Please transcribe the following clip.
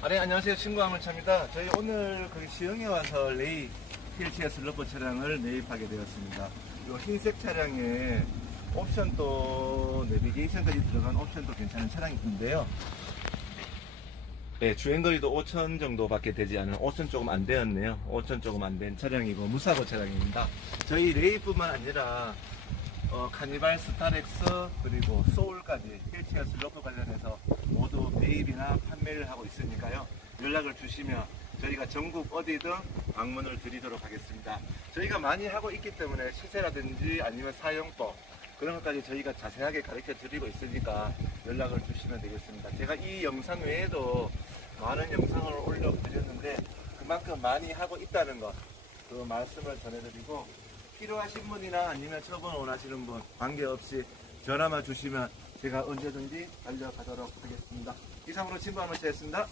아, 네, 안녕하세요. 친구 아물차입니다. 저희 오늘 그 시흥에 와서 레이 휠체어 슬로퍼 차량을 매입하게 되었습니다. 이 흰색 차량에 옵션도 내비게이션까지 들어간 옵션도 괜찮은 차량인데요. 네, 주행거리도 5천 정도밖에 되지 않은 5천 조금 안 되었네요. 5천 조금 안 된 차량이고 무사고 차량입니다. 저희 레이뿐만 아니라 어, 카니발 스타렉스 그리고 소울까지 휠체어 슬로퍼 관련해서 모두 매입이나 판매를 하고 있으니까요. 연락을 주시면 저희가 전국 어디든 방문을 드리도록 하겠습니다. 저희가 많이 하고 있기 때문에 시세라든지 아니면 사용법 그런 것까지 저희가 자세하게 가르쳐 드리고 있으니까 연락을 주시면 되겠습니다. 제가 이 영상 외에도 많은 영상을 올려드렸는데 그만큼 많이 하고 있다는 것 그 말씀을 전해드리고 필요하신 분이나 아니면 처분 원하시는 분 관계없이 전화만 주시면 제가 언제든지 달려가도록 하겠습니다. 이상으로 친구 한번 채였습니다.